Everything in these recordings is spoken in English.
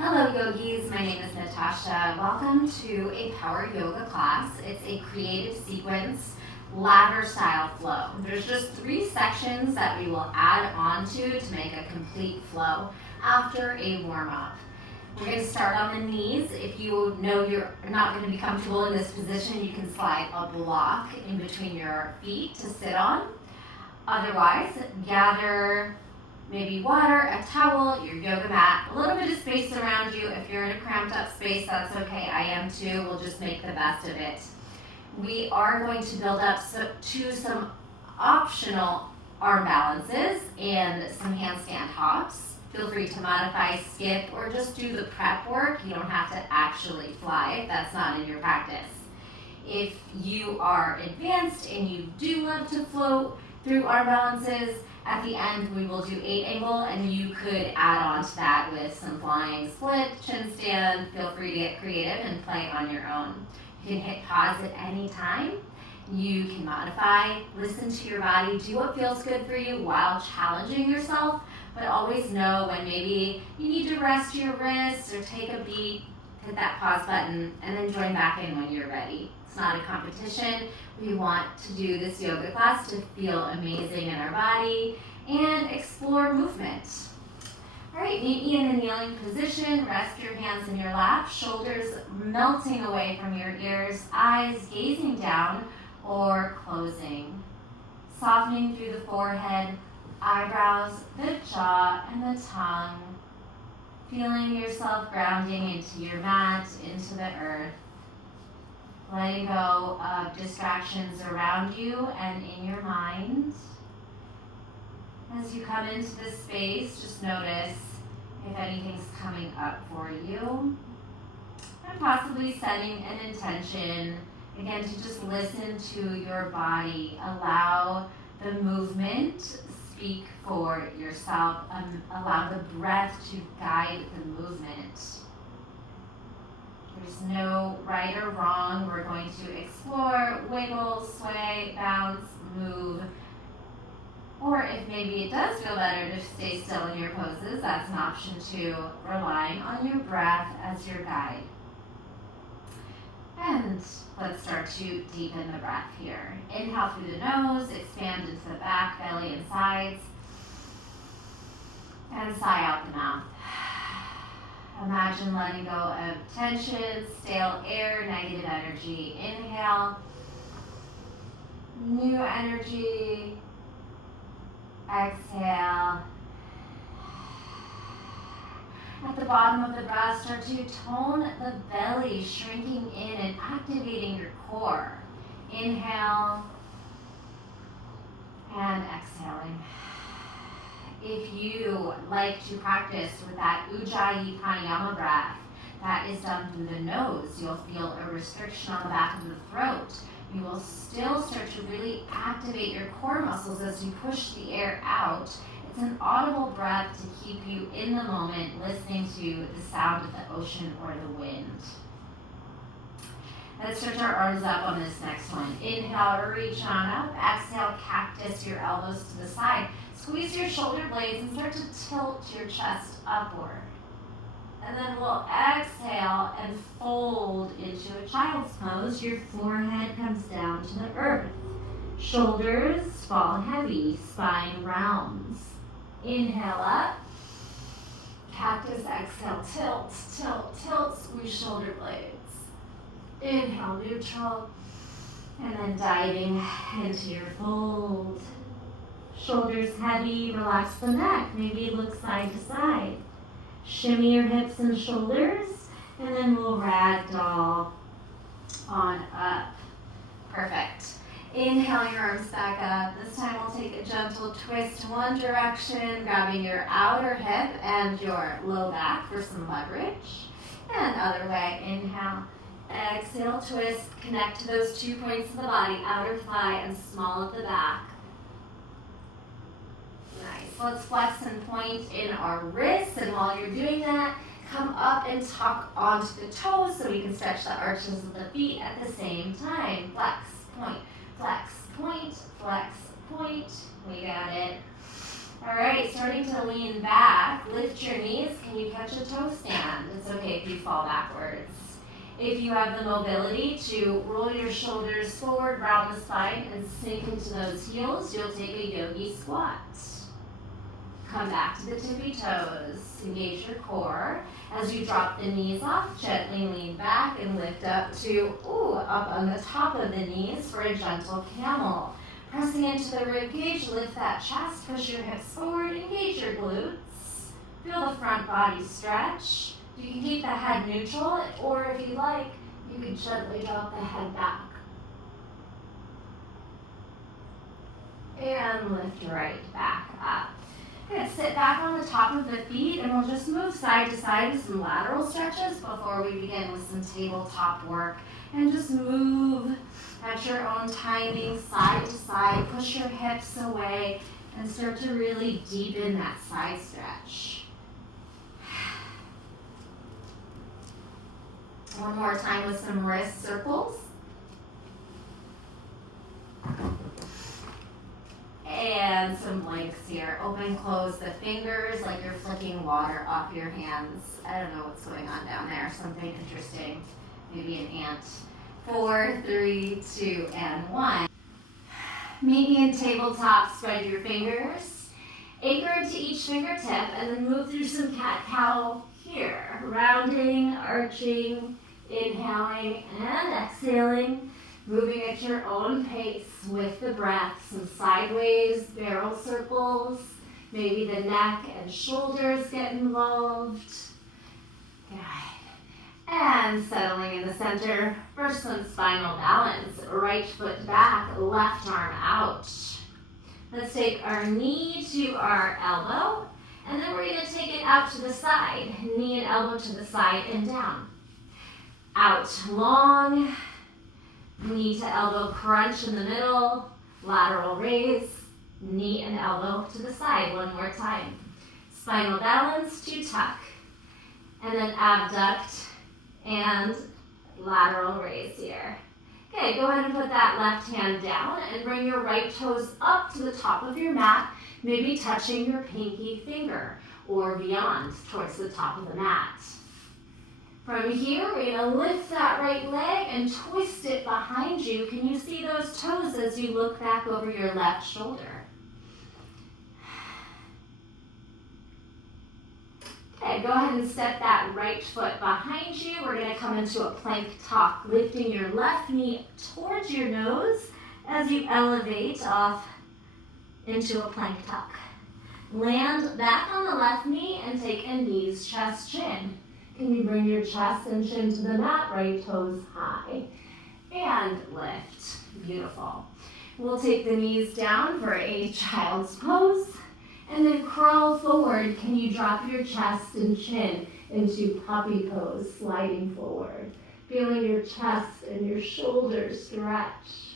Hello yogis, my name is Natasha. Welcome to a power yoga class. It's a creative sequence ladder style flow. There's just 3 sections that we will add on to make a complete flow after a warm up. We're going to start on the knees. If you know you're not going to be comfortable in this position, you can slide a block in between your feet to sit on. Otherwise, gather maybe water, a towel, your yoga mat, a little bit of space around you. If you're in a cramped up space, that's okay. I am too. We'll just make the best of it. We are going to build up to some optional arm balances and some handstand hops. Feel free to modify, skip, or just do the prep work. You don't have to actually fly if that's not in your practice. If you are advanced and you do love to float through arm balances, at the end we will do 8 angle, and you could add on to that with some flying split, chin stand. Feel free to get creative and play on your own. You can hit pause at any time. You can modify, listen to your body, do what feels good for you while challenging yourself, but always know when maybe you need to rest your wrists or take a beat, hit that pause button, and then join back in when you're ready. It's not a competition. We want to do this yoga class to feel amazing in our body and explore movement. All right, meet me in a kneeling position. Rest your hands in your lap, shoulders melting away from your ears, eyes gazing down or closing. Softening through the forehead, eyebrows, the jaw, and the tongue. Feeling yourself grounding into your mat, into the earth. Letting go of distractions around you and in your mind. As you come into this space, just notice if anything's coming up for you. And possibly setting an intention, again, to just listen to your body. Allow the movement, speak for yourself. Allow the breath to guide the movement. There's no right or wrong. We're going to explore, wiggle, sway, bounce, move. Or if maybe it does feel better to stay still in your poses, that's an option too, relying on your breath as your guide. And let's start to deepen the breath here. Inhale through the nose, expand into the back, belly, and sides. And sigh out the mouth. Imagine letting go of tension, stale air, negative energy. Inhale. New energy. Exhale. At the bottom of the breath, start to tone the belly, shrinking in and activating your core. Inhale and exhaling. If you like to practice with that Ujjayi Pranayama breath that is done through the nose, you'll feel a restriction on the back of the throat. You will still start to really activate your core muscles as you push the air out. It's an audible breath to keep you in the moment, listening to the sound of the ocean or the wind. Let's stretch our arms up on this next one. Inhale, reach on up. Exhale, cactus your elbows to the side. Squeeze your shoulder blades and start to tilt your chest upward. And then we'll exhale and fold into a child's pose. Your forehead comes down to the earth. Shoulders fall heavy, spine rounds. Inhale up. Cactus, exhale, tilt, tilt, tilt, squeeze shoulder blades. Inhale, neutral. And then diving into your fold. Shoulders heavy, relax the neck. Maybe look side to side. Shimmy your hips and shoulders, and then we'll ragdoll on up. Perfect. Inhale your arms back up. This time we'll take a gentle twist one direction, grabbing your outer hip and your low back for some leverage. And other way, inhale. Exhale, twist, connect to those 2 points of the body, outer thigh and small of the back. Nice. Let's flex and point in our wrists, and while you're doing that, come up and tuck onto the toes so we can stretch the arches of the feet at the same time. Flex, point, flex, point, flex, point. We got it. All right, starting to lean back, lift your knees. Can you catch a toe stand? It's okay if you fall backwards. If you have the mobility to roll your shoulders forward, round the spine, and sink into those heels, you'll take a yogi squat. Come back to the tippy toes. Engage your core. As you drop the knees off, gently lean back and lift up to, up on the top of the knees for a gentle camel. Pressing into the rib cage, lift that chest, push your hips forward, engage your glutes. Feel the front body stretch. You can keep the head neutral, or if you like, you can gently drop the head back. And lift right back up. Good, sit back on the top of the feet, and we'll just move side to side with some lateral stretches before we begin with some tabletop work. And just move at your own timing, side to side, push your hips away, and start to really deepen that side stretch. One more time with some wrist circles. And some blanks here. Open, close the fingers like you're flicking water off your hands. I don't know what's going on down there. Something interesting. Maybe an ant. 4, 3, 2, and 1. Meet me in tabletop. Spread your fingers. Anchor into each fingertip and then move through some cat-cow here. Rounding, arching, inhaling, and exhaling. Moving at your own pace with the breath. Some sideways barrel circles. Maybe the neck and shoulders get involved. Good. And settling in the center for some spinal balance. Right foot back, left arm out. Let's take our knee to our elbow. And then we're going to take it out to the side. Knee and elbow to the side and down. Out long. Knee to elbow crunch in the middle, lateral raise, knee and elbow to the side. One more time. Spinal balance to tuck. And then abduct and lateral raise here. Okay, go ahead and put that left hand down and bring your right toes up to the top of your mat, maybe touching your pinky finger or beyond towards the top of the mat. From here, we're going to lift that right leg and twist it behind you. Can you see those toes as you look back over your left shoulder? Okay, go ahead and step that right foot behind you. We're going to come into a plank tuck, lifting your left knee towards your nose as you elevate off into a plank tuck. Land back on the left knee and take a knees, chest, chin. Can you bring your chest and chin to the mat, right toes high, and lift. Beautiful. We'll take the knees down for a child's pose, and then crawl forward. Can you drop your chest and chin into puppy pose, sliding forward, feeling your chest and your shoulders stretch.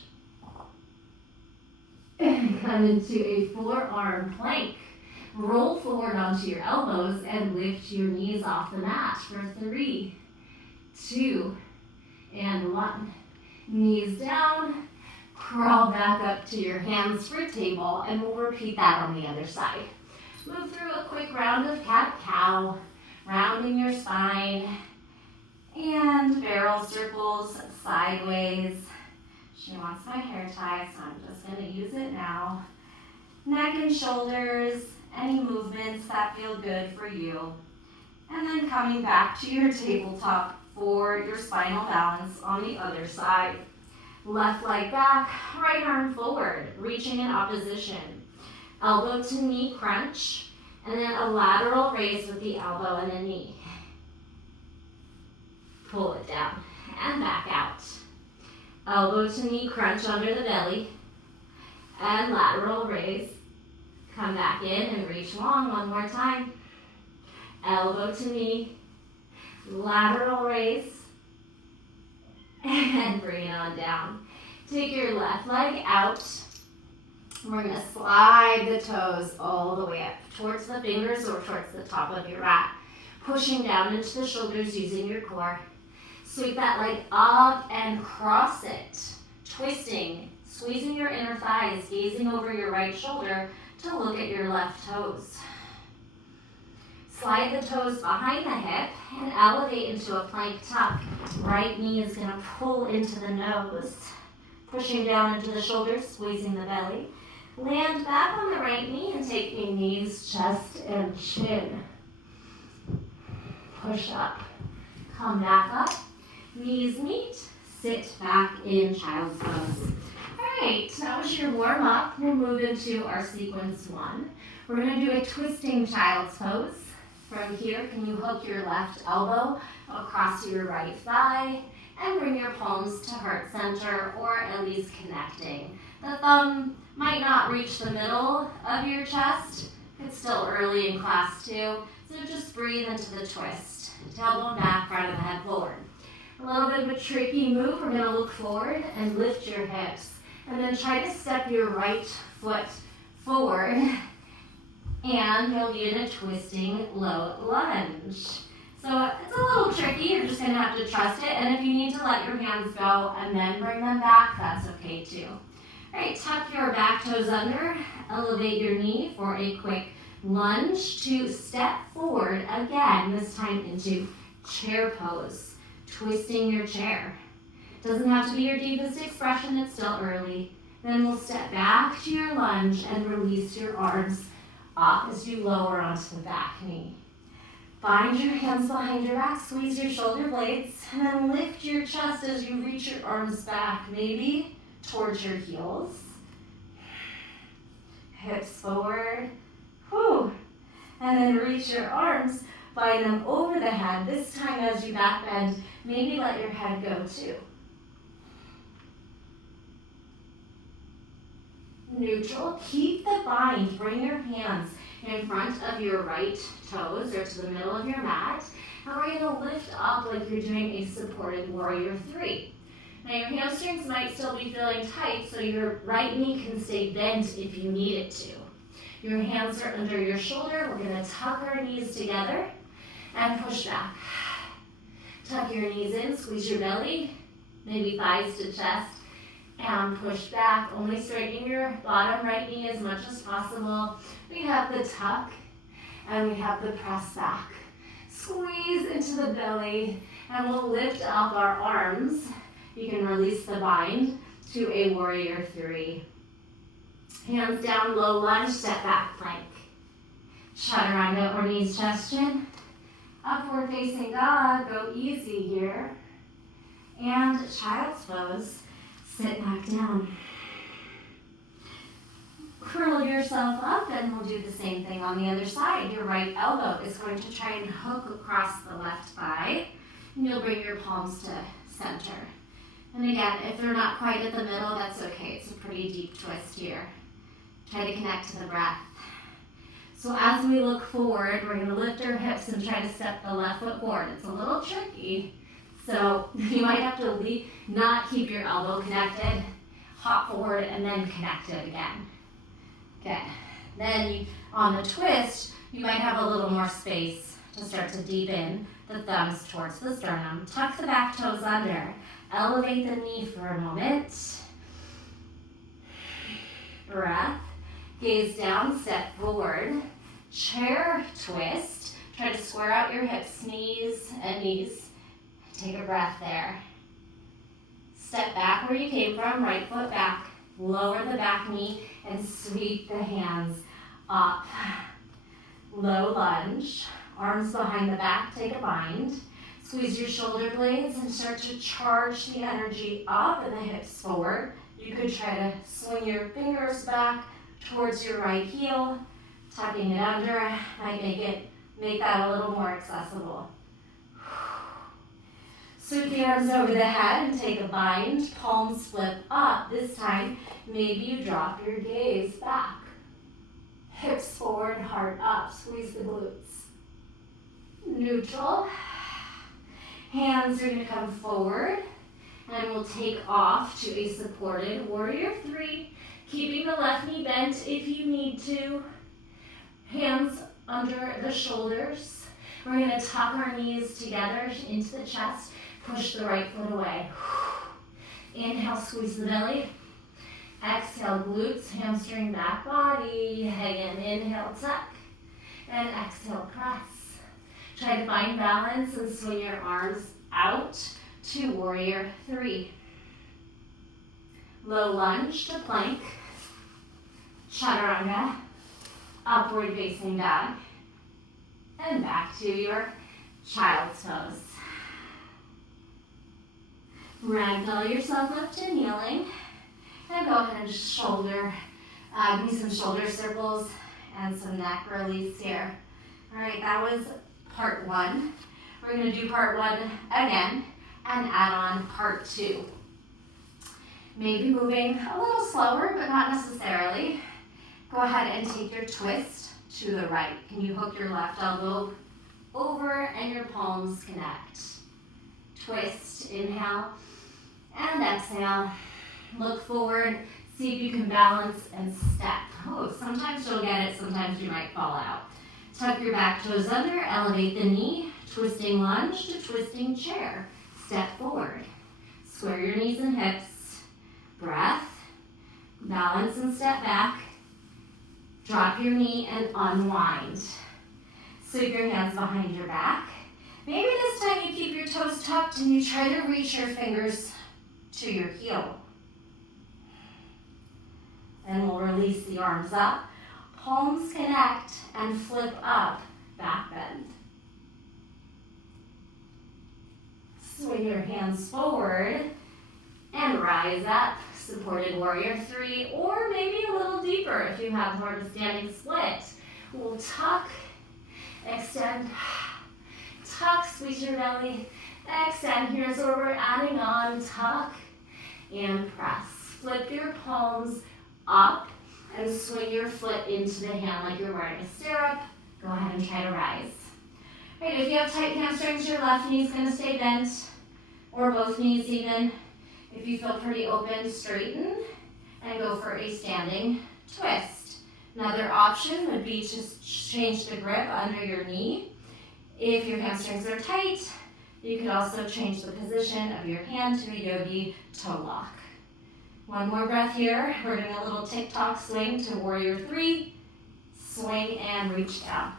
And come into a forearm plank. Roll forward onto your elbows and lift your knees off the mat for 3, 2, and 1. Knees down, crawl back up to your hands for table, and we'll repeat that on the other side. Move through a quick round of cat-cow, rounding your spine, and barrel circles sideways. She wants my hair tie, so I'm just going to use it now. Neck and shoulders. Any movements that feel good for you. And then coming back to your tabletop for your spinal balance on the other side. Left leg back, right arm forward, reaching in opposition. Elbow to knee crunch, and then a lateral raise with the elbow and the knee. Pull it down and back out. Elbow to knee crunch under the belly, and lateral raise. Come back in and reach long one more time. Elbow to knee, lateral raise, and bring it on down. Take your left leg out. We're going to slide the toes all the way up towards the fingers or towards the top of your mat. Pushing down into the shoulders using your core. Sweep that leg up and cross it. Twisting, squeezing your inner thighs, gazing over your right shoulder to look at your left toes. Slide the toes behind the hip and elevate into a plank tuck. Right knee is going to pull into the nose, pushing down into the shoulders, squeezing the belly. Land back on the right knee and taking knees, chest, and chin. Push up. Come back up. Knees meet. Sit back in child's pose. All right, that was your warm up. We'll move into our sequence 1. We're going to do a twisting child's pose. From here, can you hook your left elbow across your right thigh and bring your palms to heart center, or at least connecting. The thumb might not reach the middle of your chest. It's still early in class too, so just breathe into the twist. Tailbone back, front of the head forward. A little bit of a tricky move. We're going to look forward and lift your hips. And then try to step your right foot forward. And you'll be in a twisting low lunge. So it's a little tricky. You're just going to have to trust it. And if you need to let your hands go and then bring them back, that's okay too. All right, tuck your back toes under. Elevate your knee for a quick lunge to step forward again, this time into chair pose. Twisting your chair. Doesn't have to be your deepest expression, it's still early. Then we'll step back to your lunge and release your arms up as you lower onto the back knee. Bind your hands behind your back, squeeze your shoulder blades, and then lift your chest as you reach your arms back, maybe towards your heels. Hips forward, whew. And then reach your arms, bind them over the head. This time as you back bend, maybe let your head go too. Neutral, keep the bind, bring your hands in front of your right toes or to the middle of your mat, and we're going to lift up like you're doing a supported warrior 3. Now your hamstrings might still be feeling tight, so your right knee can stay bent if you need it to. Your hands are under your shoulder. We're going to tuck our knees together and push back. Tuck your knees in, squeeze your belly, maybe thighs to chest, and push back, only straightening your bottom right knee as much as possible. We have the tuck, and we have the press back. Squeeze into the belly, and we'll lift up our arms. You can release the bind to a warrior 3. Hands down, low lunge, step back plank. Chaturanga or knees, chest, chin. Upward facing dog, go easy here. And child's pose. Sit back down. Curl yourself up, and we'll do the same thing on the other side. Your right elbow is going to try and hook across the left thigh, and you'll bring your palms to center. And again, if they're not quite at the middle, that's okay. It's a pretty deep twist here. Try to connect to the breath. So as we look forward, we're going to lift our hips and try to step the left foot forward. It's a little tricky. So you might have to not keep your elbow connected, hop forward, and then connect it again. Good. Then on the twist, you might have a little more space to start to deepen the thumbs towards the sternum. Tuck the back toes under. Elevate the knee for a moment. Breath. Gaze down, step forward. Chair twist. Try to square out your hips, knees, and knees. Take a breath there. Step back where you came from, right foot back. Lower the back knee and sweep the hands up. Low lunge. Arms behind the back, take a bind. Squeeze your shoulder blades and start to charge the energy up and the hips forward. You could try to swing your fingers back towards your right heel. Tucking it under might make that a little more accessible. Sweep the arms over the head and take a bind. Palms flip up. This time, maybe you drop your gaze back. Hips forward, heart up. Squeeze the glutes. Neutral. Hands are going to come forward. And we'll take off to a supported warrior 3. Keeping the left knee bent if you need to. Hands under the shoulders. We're going to tuck our knees together into the chest. Push the right foot away. Inhale, squeeze the belly. Exhale, glutes, hamstring, back body. Again, inhale, tuck. And exhale, press. Try to find balance and swing your arms out to warrior 3. Low lunge to plank. Chaturanga. Upward facing dog. And back to your child's pose. Ragdoll yourself up to kneeling. And go ahead and just give me some shoulder circles and some neck release here. All right, that was part 1. We're going to do part 1 again and add on part 2. Maybe moving a little slower, but not necessarily. Go ahead and take your twist to the right. Can you hook your left elbow over and your palms connect? Twist, inhale, and exhale. Look forward, see if you can balance and step. Oh, sometimes you'll get it, sometimes you might fall out. Tuck your back toes under, elevate the knee, twisting lunge to twisting chair. Step forward. Square your knees and hips. Breath. Balance and step back. Drop your knee and unwind. Sweep your hands behind your back. Maybe this time you keep your toes tucked and you try to reach your fingers to your heel. And we'll release the arms up. Palms connect and flip up, back bend. Swing your hands forward and rise up. Supported warrior 3, or maybe a little deeper if you have more of a standing split. We'll tuck, extend, tuck, squeeze your belly, extend. Here's where we're adding on, tuck, and press. Flip your palms up and swing your foot into the hand like you're wearing a stirrup. Go ahead and try to rise. Right, if you have tight hamstrings, your left knee is going to stay bent, or both knees even. If you feel pretty open, straighten and go for a standing twist. Another option would be to change the grip under your knee. If your hamstrings are tight, you could also change the position of your hand to a yogi toe lock. One more breath here. We're doing a little tick-tock swing to warrior 3. Swing and reach down.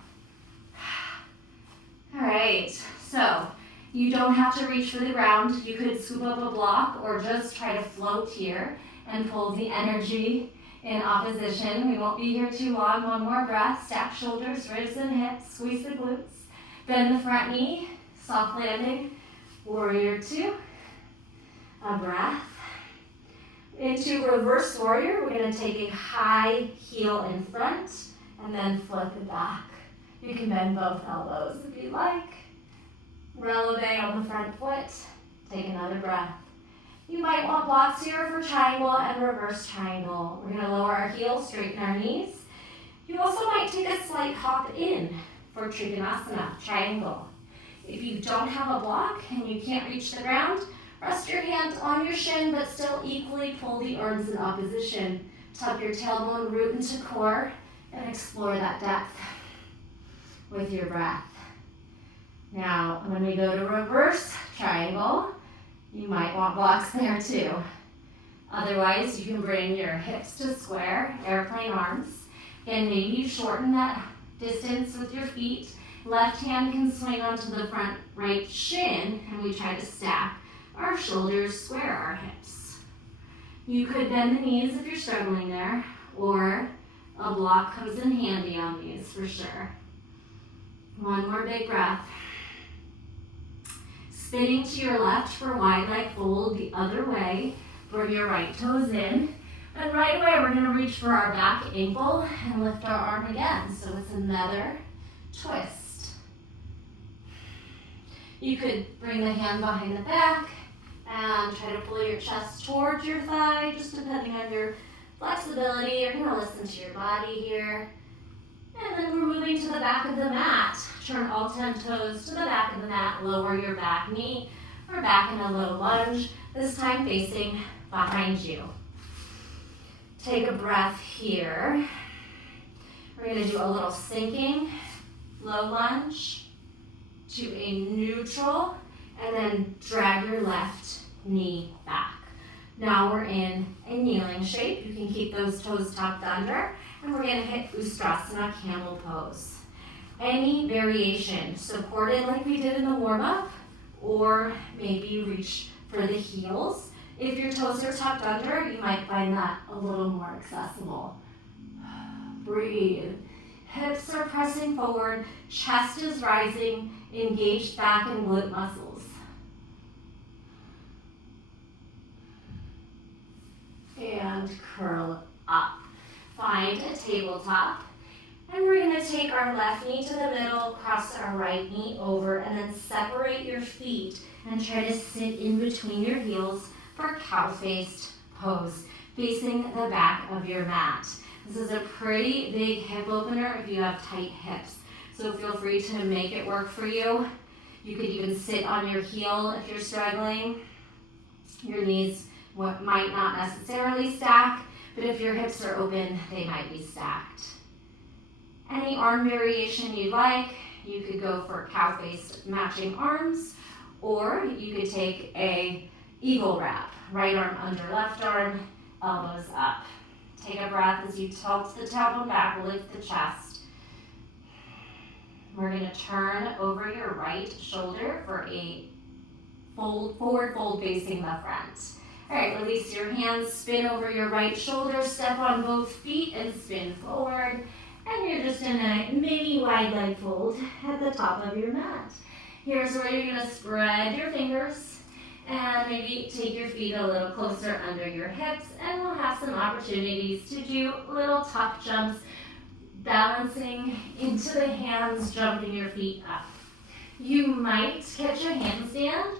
All right, so you don't have to reach for the ground. You could scoop up a block or just try to float here and pull the energy in opposition. We won't be here too long. One more breath. Stack shoulders, ribs and hips. Squeeze the glutes. Bend the front knee. Soft landing. Warrior 2. A breath. Into reverse warrior, we're going to take a high heel in front and then flip it back. You can bend both elbows if you like. Releve on the front foot. Take another breath. You might want blocks here for triangle and reverse triangle. We're going to lower our heels, straighten our knees. You also might take a slight hop in for Trikonasana, triangle. If you don't have a block and you can't reach the ground, rest your hands on your shin, but still equally pull the arms in opposition. Tuck your tailbone, root into core, and explore that depth with your breath. Now, when we go to reverse triangle, you might want blocks there too. Otherwise, you can bring your hips to square, airplane arms. Again, maybe you shorten that distance with your feet. Left hand can swing onto the front right shin, and we try to stack our shoulders, square our hips. You could bend the knees if you're struggling there, or a block comes in handy on these for sure. One more big breath. Spinning to your left for wide leg fold, the other way. Bring your right toes in. And right away, we're going to reach for our back ankle and lift our arm again. So it's another twist. You could bring the hand behind the back and try to pull your chest towards your thigh, just depending on your flexibility. You're going to listen to your body here. And then we're moving to the back of the mat. Turn all 10 toes to the back of the mat. Lower your back knee. We're back in a low lunge, this time facing behind you. Take a breath here. We're going to do a little sinking, low lunge to a neutral, and then drag your left knee back. Now we're in a kneeling shape. You can keep those toes tucked under, and we're gonna hit Astavakrasana, camel pose. Any variation, supported like we did in the warm-up, or maybe reach for the heels. If your toes are tucked under, you might find that a little more accessible. Breathe. Hips are pressing forward, chest is rising, engage back and glute muscles. And curl up. Find a tabletop. And we're going to take our left knee to the middle, cross our right knee over, and then separate your feet and try to sit in between your heels for cow-faced pose, facing the back of your mat. This is a pretty big hip opener if you have tight hips. So feel free to make it work for you. You could even sit on your heel if you're struggling. Your knees might not necessarily stack, but if your hips are open, they might be stacked. Any arm variation you'd like, you could go for cow-faced matching arms, or you could take a eagle wrap, right arm under left arm, elbows up. Take a breath as you tilt the tailbone back, lift the chest. We're going to turn over your right shoulder for a forward fold facing the front. All right, release your hands, spin over your right shoulder, step on both feet and spin forward. And you're just in a mini wide leg fold at the top of your mat. Here's where you're going to spread your fingers and maybe take your feet a little closer under your hips, and we'll have some opportunities to do little tuck jumps, balancing into the hands, jumping your feet up. You might catch a handstand,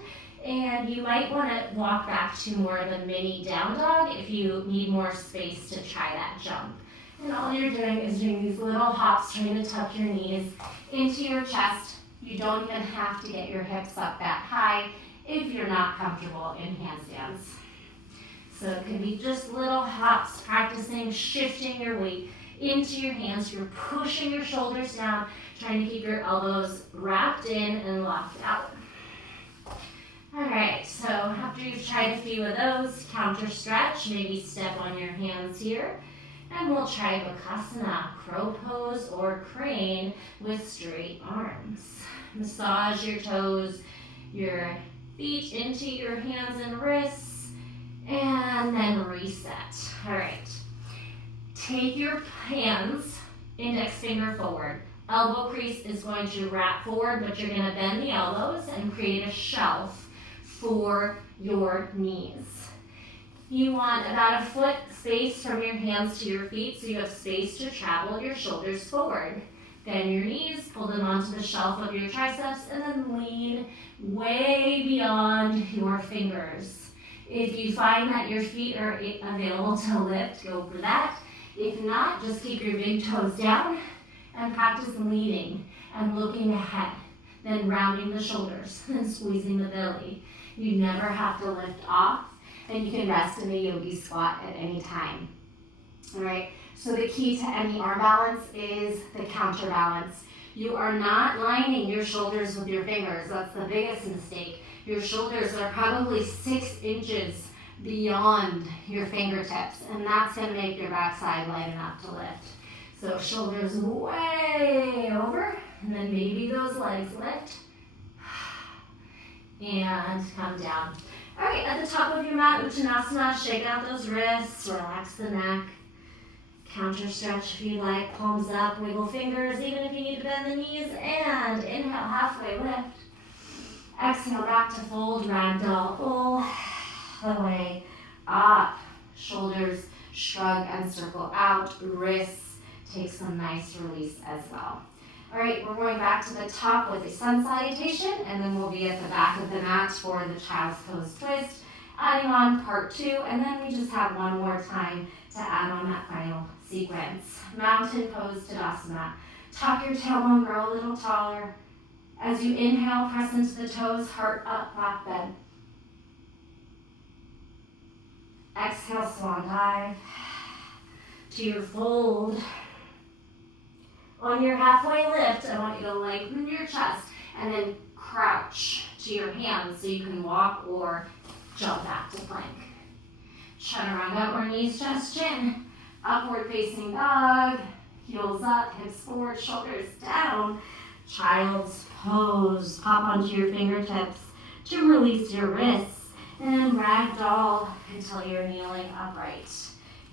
and you might want to walk back to more of a mini down dog if you need more space to try that jump. And all you're doing is doing these little hops, trying to tuck your knees into your chest. You don't even have to get your hips up that high if you're not comfortable in handstands. So it can be just little hops, practicing shifting your weight into your hands. You're pushing your shoulders down, trying to keep your elbows wrapped in and locked out. All right, so after you've tried a few of those, counter stretch, maybe step on your hands here. And we'll try Bakasana, crow pose or crane with straight arms. Massage your toes, your feet into your hands and wrists, and then reset. All right. Take your hands, index finger forward. Elbow crease is going to wrap forward, but you're going to bend the elbows and create a shelf for your knees. You want about a foot space from your hands to your feet so you have space to travel your shoulders forward. Bend your knees, pull them onto the shelf of your triceps, and then lean way beyond your fingers. If you find that your feet are available to lift, go for that. If not, just keep your big toes down and practice leaning and looking ahead, then rounding the shoulders and squeezing the belly. You never have to lift off. And you can rest in a yogi squat at any time. All right, so the key to any arm balance is the counterbalance. You are not lining your shoulders with your fingers. That's the biggest mistake. Your shoulders are probably 6 inches beyond your fingertips, and that's going to make your backside light enough to lift. So shoulders way over, and then maybe those legs lift, and come down. All right, at the top of your mat, Uttanasana, shake out those wrists, relax the neck. Counter stretch if you like, palms up, wiggle fingers, even if you need to bend the knees, and inhale, halfway lift. Exhale, back to fold, ragdoll, pull the way up. Shoulders shrug and circle out, wrists take some nice release as well. All right, we're going back to the top with a sun salutation, and then we'll be at the back of the mat for the child's pose twist, adding on part 2, and then we just have one more time to add on that final sequence. Mountain pose, Tadasana. Tuck your tailbone, grow a little taller. As you inhale, press into the toes, heart up, back bend. Exhale, swan dive to your fold. On your halfway lift, I want you to lengthen your chest and then crouch to your hands so you can walk or jump back to plank. Chaturanga or knees, chest, chin. Upward facing dog. Heels up, hips forward, shoulders down. Child's pose. Pop onto your fingertips to release your wrists. And ragdoll until you're kneeling upright.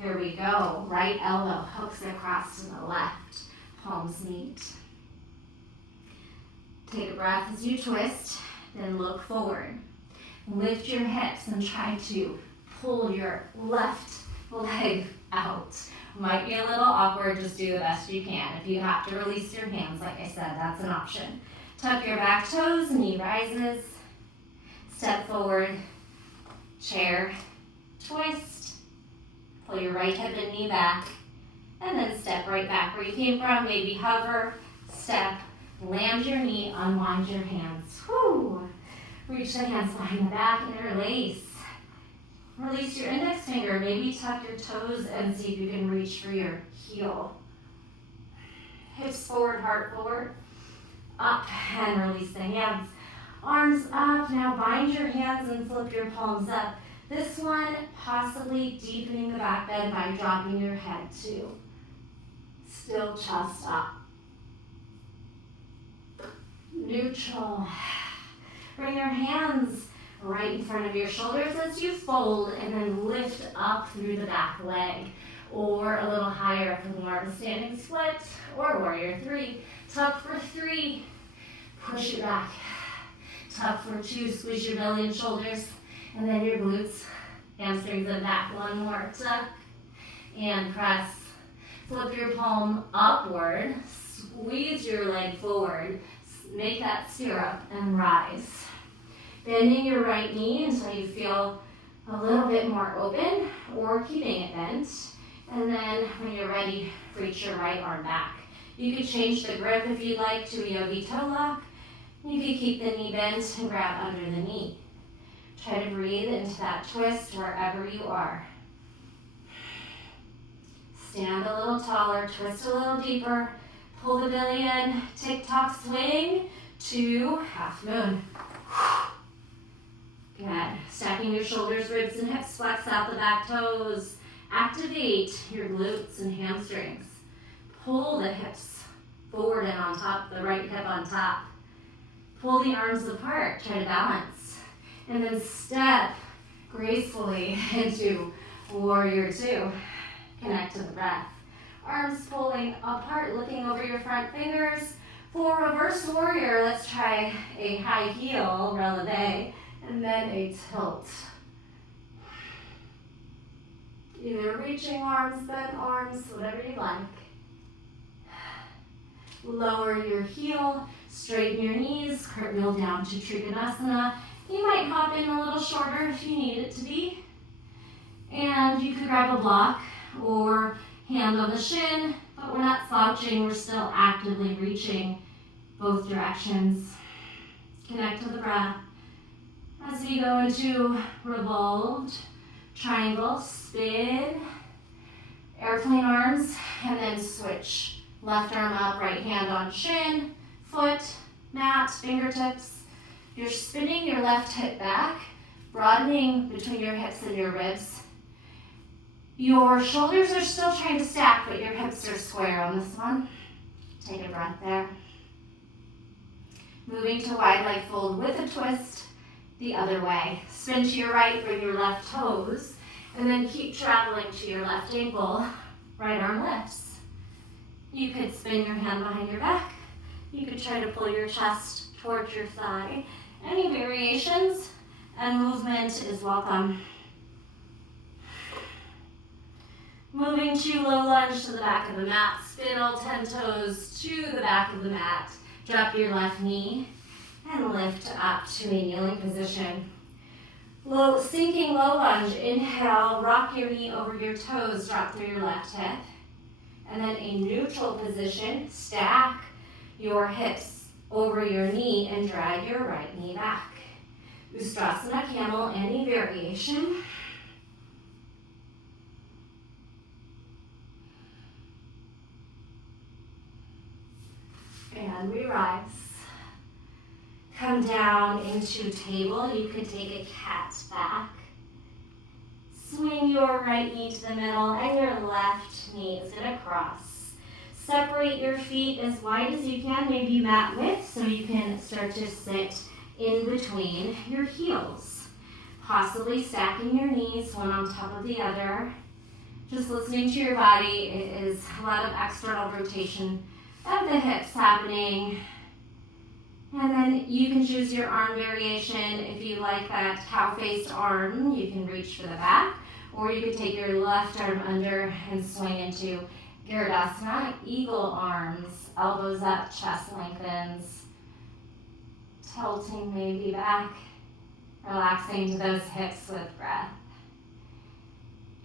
Here we go. Right elbow hooks across to the left. Palms meet. Take a breath as you twist, then look forward. Lift your hips and try to pull your left leg out. Might be a little awkward, just do the best you can. If you have to release your hands, like I said, that's an option. Tuck your back toes, knee rises. Step forward, chair, twist. Pull your right hip and knee back. And then step right back where you came from. Maybe hover, step, land your knee, unwind your hands. Whew. Reach the hands behind the back, interlace. Release your index finger. Maybe tuck your toes and see if you can reach for your heel. Hips forward, heart forward. Up and release the hands. Arms up. Now bind your hands and flip your palms up. This one, possibly deepening the back bend by dropping your head too. Still chest up. Neutral. Bring your hands right in front of your shoulders as you fold and then lift up through the back leg. Or a little higher for more of a standing split or warrior three. Tuck for three. Push it back. Tuck for two. Squeeze your belly and shoulders. And then your glutes, hamstrings and back. One more. Tuck and press. Flip your palm upward. Squeeze your leg forward. Make that stirrup and rise. Bending your right knee until you feel a little bit more open or keeping it bent. And then when you're ready, reach your right arm back. You could change the grip if you'd like to a yogi toe lock. You could keep the knee bent and grab under the knee. Try to breathe into that twist wherever you are. Stand a little taller, twist a little deeper. Pull the belly in, tick-tock swing to half moon. Good. Stacking your shoulders, ribs, and hips. Flex out the back toes. Activate your glutes and hamstrings. Pull the hips forward and on top, the right hip on top. Pull the arms apart. Try to balance. And then step gracefully into warrior two. Connect to the breath. Arms pulling apart, looking over your front fingers. For reverse warrior, let's try a high heel, releve, and then a tilt. Either reaching arms, bent arms, whatever you like. Lower your heel, straighten your knees, cartwheel down to Trikonasana. You might hop in a little shorter if you need it to be. And you could grab a block or hand on the shin, but we're not slouching, we're still actively reaching both directions. Connect to the breath. As we go into revolved, triangle, spin, airplane arms, and then switch. Left arm up, right hand on shin, foot, mat, fingertips. You're spinning your left hip back, broadening between your hips and your ribs. Your shoulders are still trying to stack, but your hips are square on this one. Take a breath there. Moving to wide leg fold with a twist the other way. Spin to your right, bring your left toes, and then keep traveling to your left ankle. Right arm lifts. You could spin your hand behind your back. You could try to pull your chest towards your thigh. Any variations and movement is welcome. Moving to low lunge to the back of the mat. Spin all 10 toes to the back of the mat. Drop your left knee and lift up to a kneeling position. Sinking low lunge. Inhale, rock your knee over your toes, drop through your left hip. And then a neutral position. Stack your hips over your knee and drag your right knee back. Ustrasana camel, any variation. And we rise. Come down into table. You could take a cat back. Swing your right knee to the middle and your left knee is going to cross. Separate your feet as wide as you can, maybe mat width, so you can start to sit in between your heels. Possibly stacking your knees one on top of the other. Just listening to your body. It is a lot of external rotation of the hips happening. And then you can choose your arm variation. If you like that cow-faced arm, you can reach for the back. Or you could take your left arm under and swing into Bakasana, eagle arms, elbows up, chest lengthens. Tilting maybe back, relaxing to those hips with breath.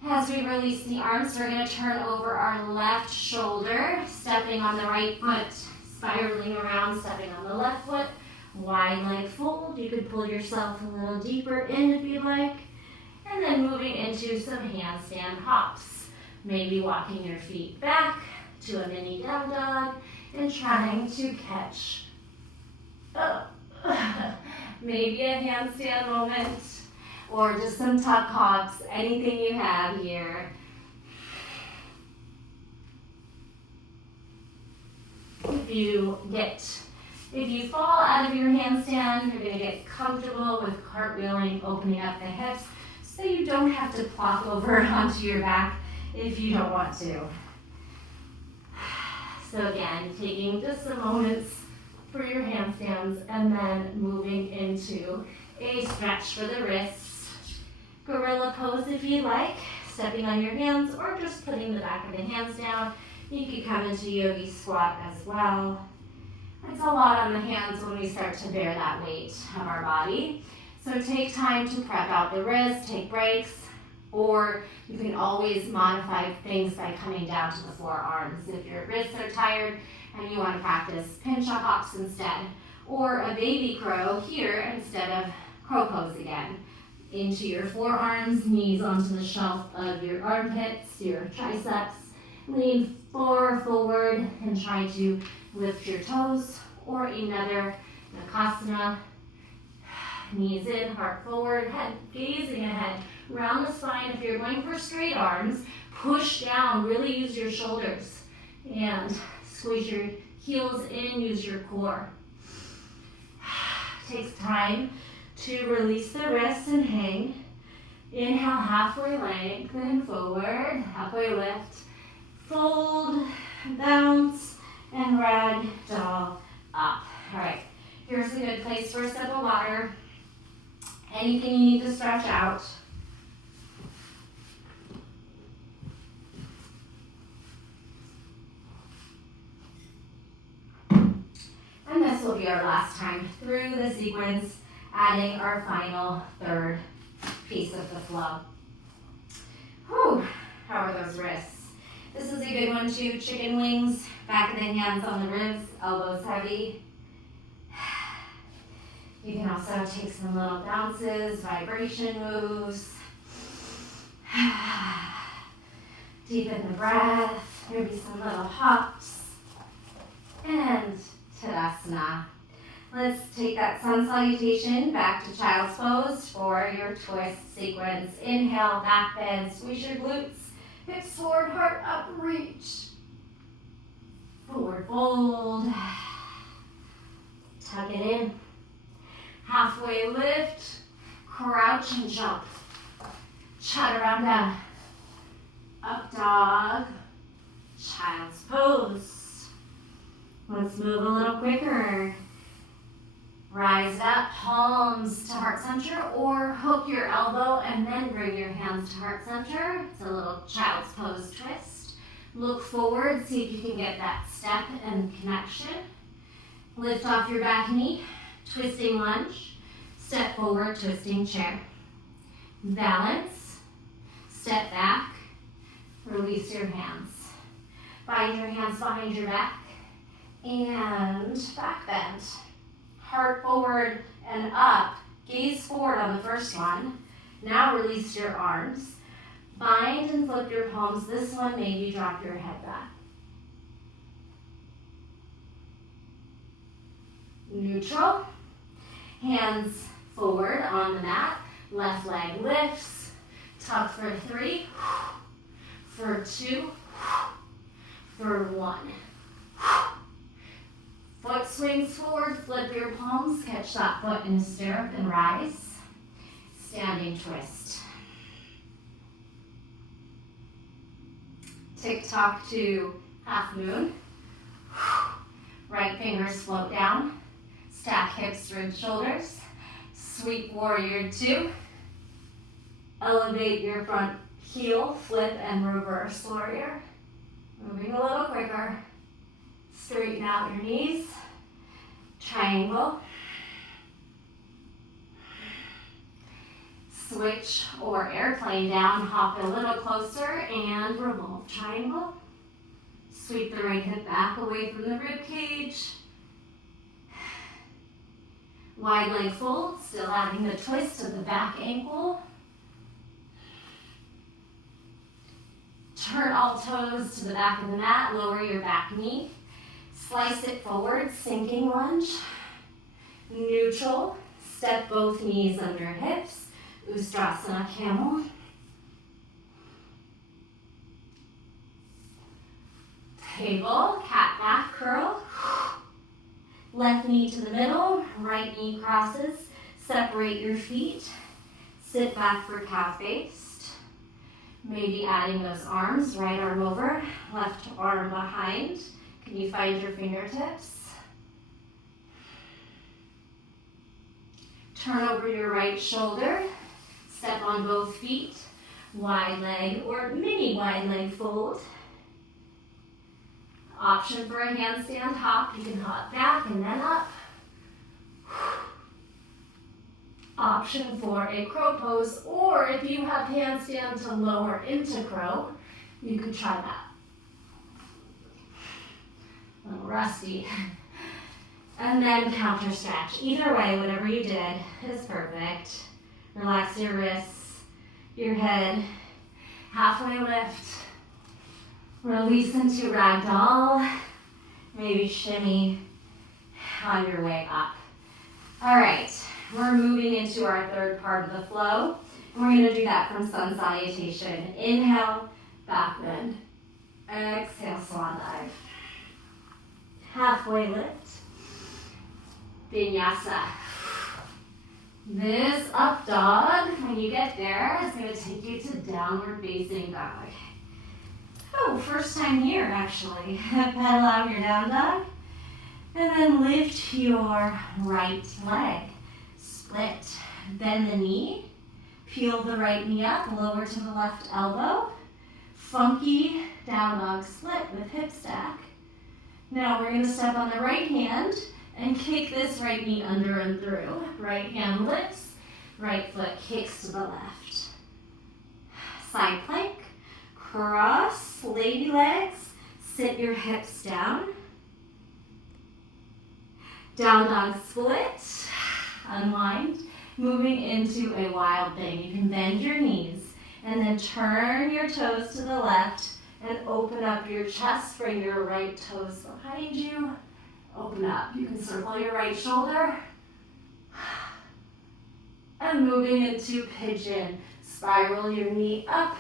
As we release the arms, we're going to turn over our left shoulder, stepping on the right foot, spiraling around, stepping on the left foot, wide leg fold. You could pull yourself a little deeper in if you like, and then moving into some handstand hops. Maybe walking your feet back to a mini down dog and trying to catch maybe a handstand moment or just some tuck hops, anything you have here. If you fall out of your handstand, you're going to get comfortable with cartwheeling, opening up the hips so you don't have to plop over onto your back if you don't want to. So again, taking just some moments for your handstands and then moving into a stretch for the wrists. Gorilla pose if you like, stepping on your hands or just putting the back of the hands down. You could come into yogi squat as well. It's a lot on the hands when we start to bear that weight of our body. So take time to prep out the wrists, take breaks, or you can always modify things by coming down to the forearms. If your wrists are tired and you want to practice pincha hops instead, or a baby crow here instead of crow pose again. Into your forearms, knees onto the shelf of your armpits, your triceps. Lean forward and try to lift your toes, or another Bakasana. Knees in, heart forward, head gazing ahead. Round the spine. If you're going for straight arms, push down, really use your shoulders. And squeeze your heels in, use your core. Takes time to release the wrists and hang. Inhale, halfway lengthen forward, halfway lift. Fold, bounce, and ragdoll up. All right, here's a good place for a sip of water. Anything you need to stretch out. And this will be our last time through the sequence, adding our final third piece of the flow. Whew, how are those wrists? This is a good one too, chicken wings, back of the hands on the ribs, elbows heavy. You can also take some little bounces, vibration moves. Deepen the breath, maybe some little hops. And Tadasana. Let's take that sun salutation back to child's pose for your twist sequence. Inhale, back bend, squeeze your glutes. Hips forward, heart up, reach. Forward fold. Tuck it in. Halfway lift, crouch and jump. Chaturanga. Up dog. Child's pose. Let's move a little quicker. Rise up, palms to heart center, or hook your elbow and then bring your hands to heart center. It's a little child's pose twist. Look forward, see if you can get that step and connection. Lift off your back knee, twisting lunge. Step forward, twisting chair. Balance, step back, release your hands. Bind your hands behind your back, and back bend. Heart forward and up. Gaze forward on the first one. Now release your arms. Bind and flip your palms. This one, maybe drop your head back. Neutral. Hands forward on the mat. Left leg lifts. Tuck for 3, for 2, for 1. Foot swings forward, flip your palms, catch that foot in a stirrup and rise. Standing twist. Tick-tock to half moon. Right fingers float down. Stack hips, rib shoulders. Sweep warrior 2. Elevate your front heel, flip and reverse warrior. Moving a little quicker. Straighten out your knees. Triangle. Switch or airplane down, hop a little closer and revolve triangle. Sweep the right hip back away from the rib cage. Wide leg fold, still adding the twist of the back ankle. Turn all toes to the back of the mat, lower your back knee. Slice it forward, sinking lunge. Neutral, step both knees under hips. Ustrasana camel. Table, cat back curl. Left knee to the middle, right knee crosses. Separate your feet. Sit back for cow face. Maybe adding those arms, right arm over, left arm behind. Can you find your fingertips? Turn over your right shoulder. Step on both feet. Wide leg or mini wide leg fold. Option for a handstand hop. You can hop back and then up. Option for a crow pose, or if you have handstand to lower into crow, you could try that. A little rusty. And then counter stretch. Either way, whatever you did is perfect. Relax your wrists, your head, halfway lift. Release into ragdoll. Maybe shimmy on your way up. All right, we're moving into our third part of the flow. And we're gonna do that from sun salutation. Inhale, back bend. Exhale, swan dive. Halfway lift. Vinyasa. This up dog, when you get there, is going to take you to downward facing dog. Oh, first time here actually. Pedal out your down dog. And then lift your right leg. Split. Bend the knee. Peel the right knee up, lower to the left elbow. Funky down dog split with hip stack. Now we're going to step on the right hand and kick this right knee under and through. Right hand lifts, right foot kicks to the left. Side plank, cross, lady legs, sit your hips down. Down dog split, unwind. Moving into a wild thing. You can bend your knees and then turn your toes to the left and open up your chest, bring your right toes behind you. Open up. You can circle your right shoulder. And moving into pigeon. Spiral your knee up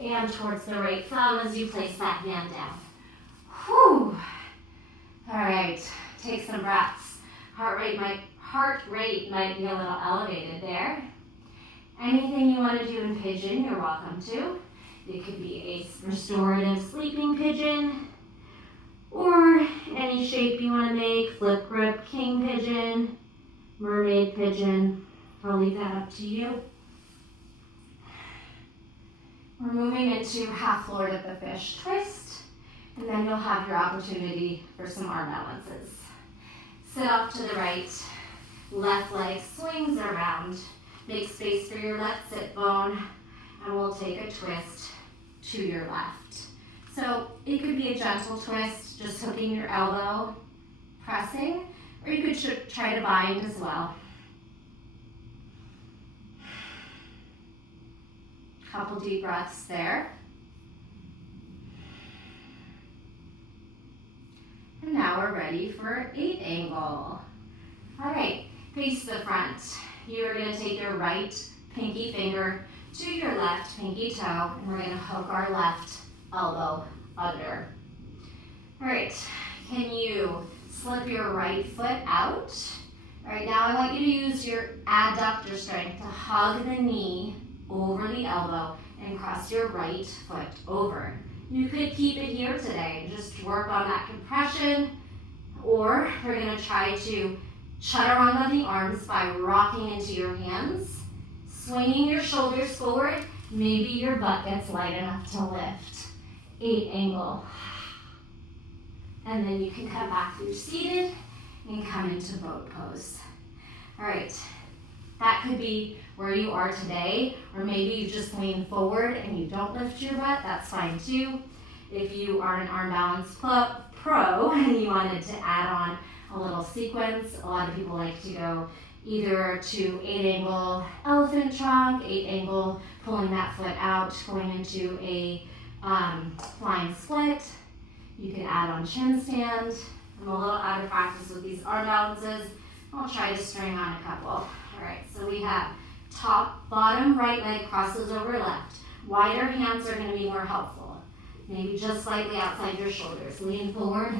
and towards the right thumb as you place that hand down. Whew. All right, take some breaths. Heart rate might be a little elevated there. Anything you want to do in pigeon, you're welcome to. It could be a restorative sleeping pigeon, or any shape you want to make, flip grip, king pigeon, mermaid pigeon. I'll leave that up to you. We're moving into half lord of the fish twist, and then you'll have your opportunity for some arm balances. Sit off to the right, left leg swings around. Make space for your left sit bone, and we'll take a twist to your left. So it could be a gentle twist, just hooking your elbow, pressing, or you could try to bind as well. Couple deep breaths there. And now we're ready for 8 angle. All right, face the front. You are going to take your right pinky finger, to your left pinky toe, and we're gonna hook our left elbow under. All right, can you slip your right foot out? All right, now I want you to use your adductor strength to hug the knee over the elbow and cross your right foot over. You could keep it here today, just work on that compression, or we're gonna try to chaturanga on the arms by rocking into your hands, swinging your shoulders forward. Maybe your butt gets light enough to lift. 8 angle. And then you can come back through seated and come into boat pose. All right, that could be where you are today, or maybe you just lean forward and you don't lift your butt, that's fine too. If you are an arm balance pro and you wanted to add on a little sequence, a lot of people like to go either to 8 angle elephant trunk, 8 angle pulling that foot out, going into a flying split. You can add on chin stand. I'm a little out of practice with these arm balances. I'll try to string on a couple. All right, so we have top, bottom, right leg crosses over left. Wider hands are going to be more helpful. Maybe just slightly outside your shoulders. Lean forward,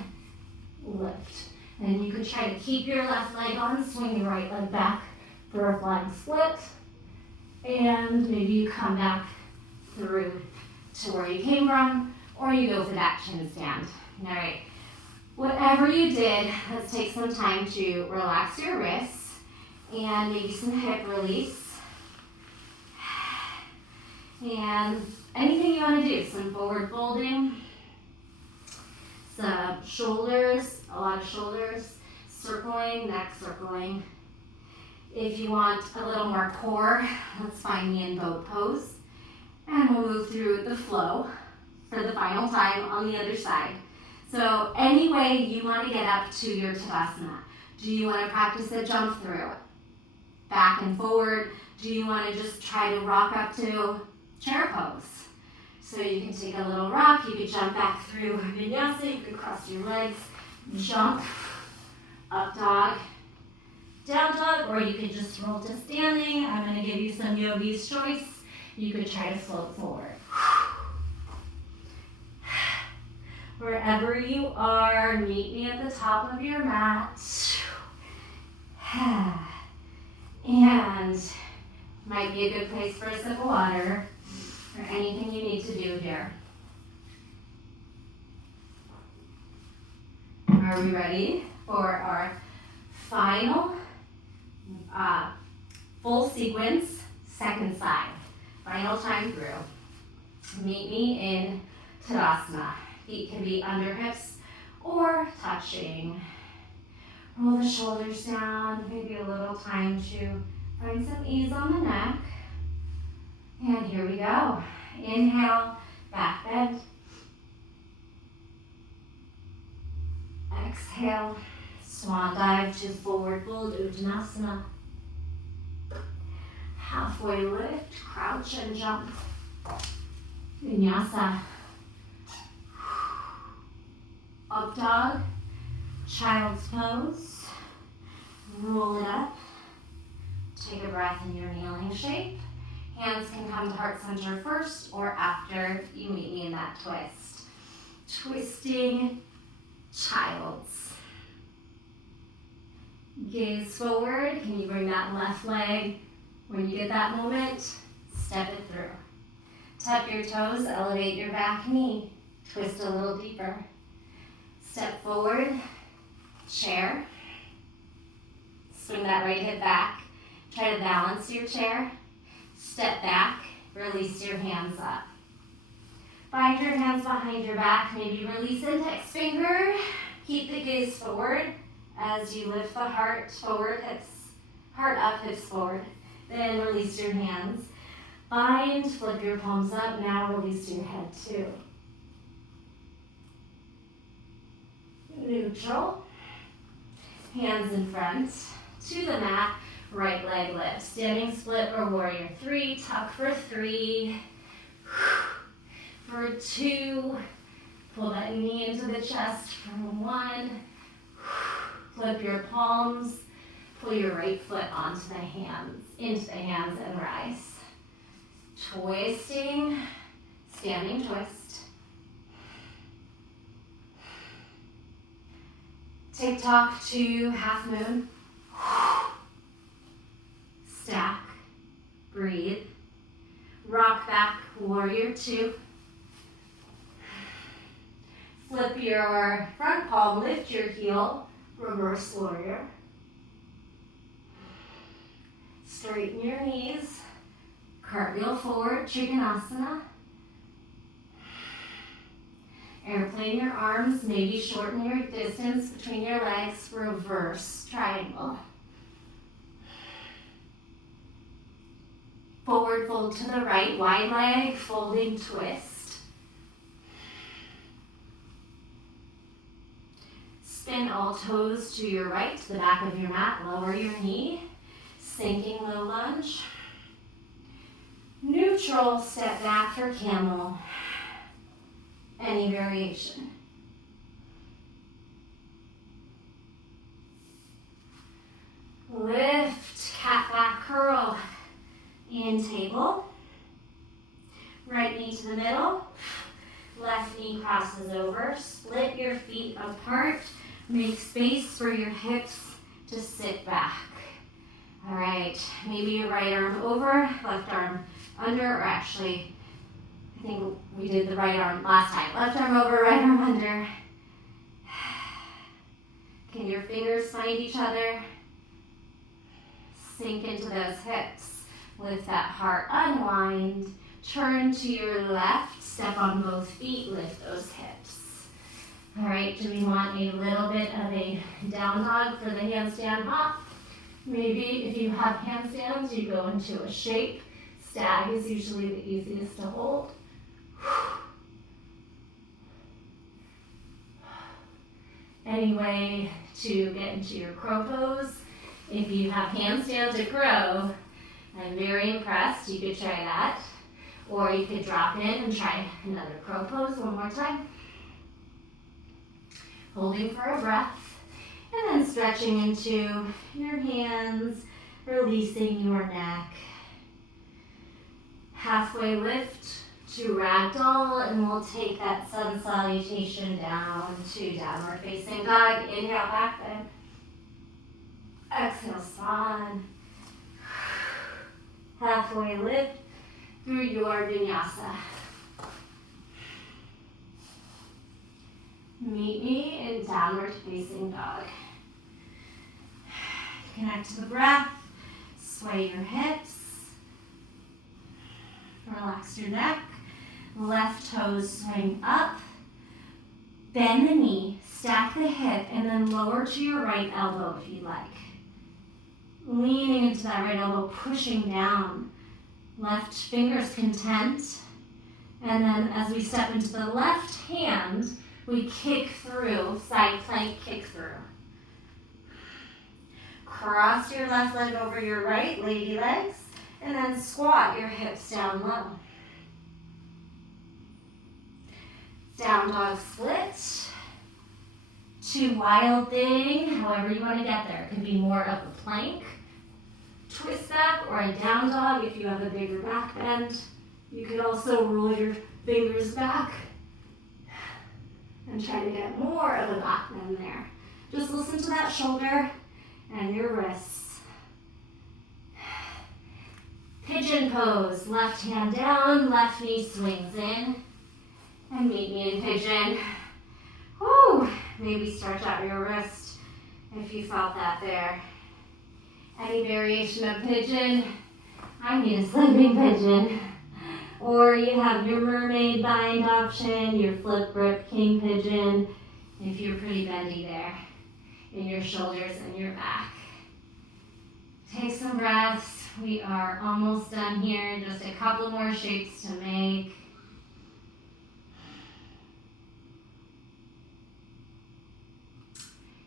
lift. And you could try to keep your left leg on, swing your right leg back for a flying split. And maybe you come back through to where you came from, or you go for that chin stand. All right, whatever you did, let's take some time to relax your wrists and maybe some hip release. And anything you want to do, some forward folding, some shoulders, a lot of shoulders, circling, neck circling. If you want a little more core, let's find me in boat pose. And we'll move through the flow for the final time on the other side. So any way you want to get up to your Tadasana. Do you want to practice a jump through? Back and forward? Do you want to just try to rock up to chair pose? So you can take a little rock, you could jump back through vinyasa, you could cross your legs, jump, up dog, down dog, or you could just roll to standing. I'm going to give you some yogi's choice. You could try to float forward. Wherever you are, meet me at the top of your mat. And might be a good place for a sip of water or anything you need to do here. Are we ready for our final full sequence, second side? Final time through. Meet me in Tadasana. Feet can be under hips or touching. Roll the shoulders down, maybe a little time to find some ease on the neck. And here we go. Inhale, back bend. Exhale, swan dive to forward fold, Uttanasana. Halfway lift, crouch and jump. Vinyasa. Up dog, child's pose. Roll it up. Take a breath in your kneeling shape. Hands can come to heart center first or after you meet me in that twist. Twisting child's. Gaze forward. Can you bring that left leg? When you get that moment, step it through. Tap your toes, elevate your back knee. Twist a little deeper. Step forward, chair. Swing that right hip back. Try to balance your chair. Step back, release your hands up. Find your hands behind your back. Maybe release index finger. Keep the gaze forward as you lift the heart forward, hips, heart up, hips forward. Then release your hands. Bind, flip your palms up. Now release your head too. Neutral. Hands in front to the mat. Right leg lift. Standing split or warrior 3. Tuck for 3. For 2. Pull that knee into the chest for 1. Flip your palms. Pull your right foot onto the hands, into the hands and rise. Twisting, standing twist. Tick-tock to half moon. Stack, breathe. Rock back, warrior two. Flip your front palm, lift your heel, reverse warrior. Straighten your knees, cartwheel forward, Trikonasana. Airplane your arms, maybe shorten your distance between your legs, reverse triangle. Forward fold to the right, wide leg, folding twist. Spin all toes to your right, to the back of your mat, lower your knee, sinking low lunge. Neutral, step back for camel. Any variation. Lift, cat back curl, in table. Right knee to the middle, left knee crosses over. Split your feet apart, make space for your hips to sit back. All right, maybe your right arm over, left arm under, or actually, I think we did the right arm last time. Left arm over, right arm under. Can your fingers find each other? Sink into those hips. With that heart, unwind. Turn to your left, step on both feet, lift those hips. All right, do we want a little bit of a down dog for the handstand hop? Maybe if you have handstands, you go into a shape. Stag is usually the easiest to hold. Any way to get into your crow pose. If you have handstand to crow, I'm very impressed. You could try that. Or you could drop in and try another crow pose one more time. Holding for a breath. And then stretching into your hands, releasing your neck. Halfway lift to ragdoll, and we'll take that sun salutation down to downward facing dog. Inhale, back bend. Exhale, swan. Halfway lift through your vinyasa. Meet me in downward facing dog. Connect to the breath. Sway your hips. Relax your neck. Left toes swing up. Bend the knee, stack the hip, and then lower to your right elbow if you'd like. Leaning into that right elbow, pushing down. Left fingers content. And then as we step into the left hand, we kick through, side plank kick through. Cross your left leg over your right, lady legs, and then squat your hips down low. Down dog split. To wild thing, however you want to get there. It could be more of a plank, twist back, or a down dog if you have a bigger back bend. You could also roll your fingers back and try to get more of a back bend there. Just listen to that shoulder and your wrists. Pigeon pose, left hand down, left knee swings in. And meet me in pigeon. Woo! Maybe stretch out your wrist if you felt that there. Any variation of pigeon? I need a sleeping pigeon. Or you have your mermaid bind option, your flip grip king pigeon, if you're pretty bendy there in your shoulders and your back. Take some breaths. We are almost done here. Just a couple more shapes to make.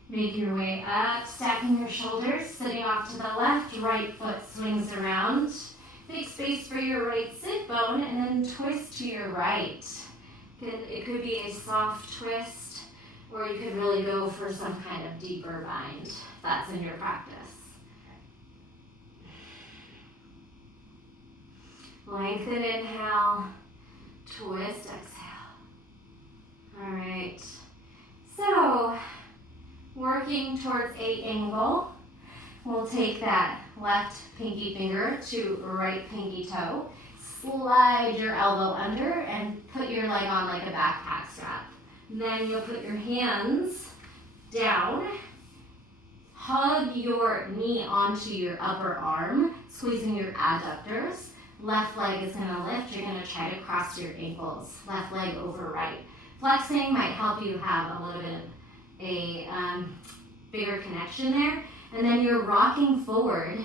Make your way up, stacking your shoulders, sitting off to the left, right foot swings around. Make space for your right sit bone and then twist to your right. It could be a soft twist, or you could really go for some kind of deeper bind. If that's in your practice. Lengthen, inhale, twist, exhale. All right, so working towards a angle, we'll take that left pinky finger to right pinky toe, slide your elbow under and put your leg on like a backpack strap. Then you'll put your hands down, hug your knee onto your upper arm, squeezing your adductors. Left leg is gonna lift, you're gonna try to cross your ankles. Left leg over right. Flexing might help you have a little bit of a bigger connection there. And then you're rocking forward,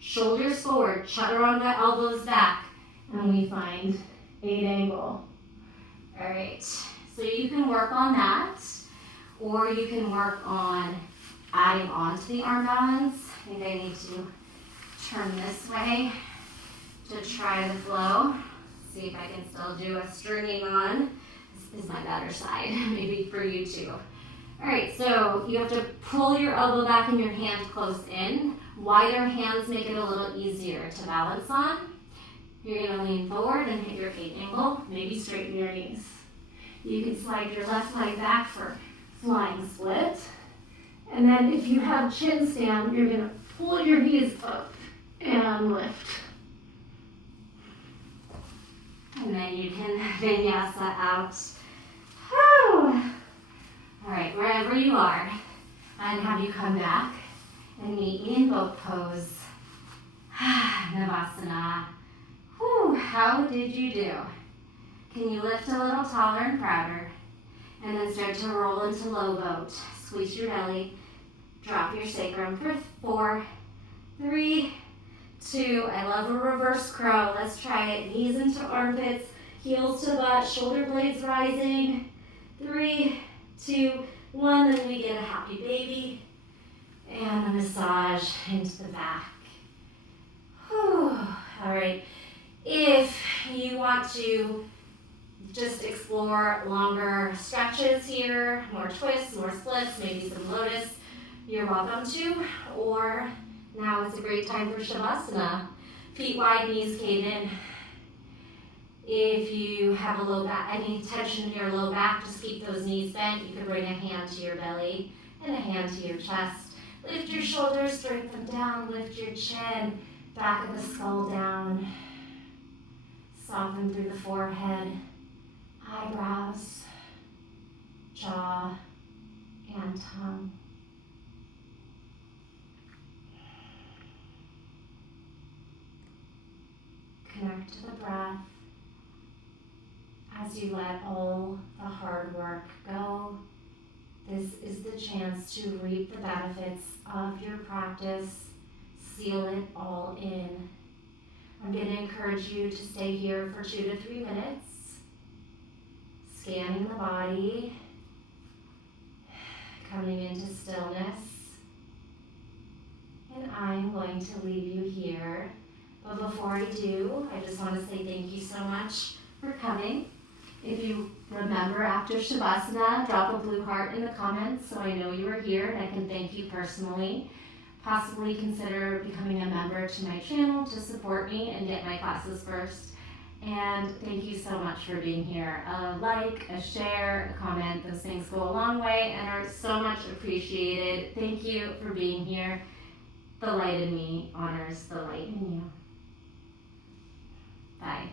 shoulders forward, chaturanga, elbows back, and we find 8 angle. All right, so you can work on that, or you can work on adding on to the arm balance. I think I need to turn this way to try the flow. See if I can still do a stringing on. This is my better side, maybe for you too. All right, so you have to pull your elbow back and your hand close in. Wider hands make it a little easier to balance on. You're gonna lean forward and hit your 8 angle, maybe straighten your knees. You can slide your left leg back for flying split. And then if you have chin stand, you're gonna pull your knees up and lift. And then you can vinyasa out. Whew. All right, wherever you are, and have you come back and meet me in boat pose. Navasana. Whew, how did you do? Can you lift a little taller and prouder? And then start to roll into low boat. Squeeze your belly. Drop your sacrum for 4, 3, 2. I love a reverse crow. Let's try it. Knees into armpits, heels to butt, shoulder blades rising. 3, 2, 1. Then we get a happy baby. And a massage into the back. Whew. All right. If you want to just explore longer stretches here, more twists, more splits, maybe some lotus, you're welcome to. Or now is a great time for Shavasana. Feet wide, knees cave in. If you have a low back, any tension in your low back, just keep those knees bent. You can bring a hand to your belly and a hand to your chest. Lift your shoulders, straighten them down, lift your chin, back of the skull down. Soften through the forehead, eyebrows, jaw, and tongue. Connect to the breath as you let all the hard work go. This is the chance to reap the benefits of your practice. Seal it all in. I'm going to encourage you to stay here for 2 to 3 minutes, scanning the body, coming into stillness. And I'm going to leave you here. But before I do, I just want to say thank you so much for coming. If you remember after Shavasana, drop a blue heart in the comments so I know you were here and I can thank you personally. Possibly consider becoming a member to my channel to support me and get my classes first. And thank you so much for being here. A like, a share, a comment, those things go a long way and are so much appreciated. Thank you for being here. The light in me honors the light in you. Bye.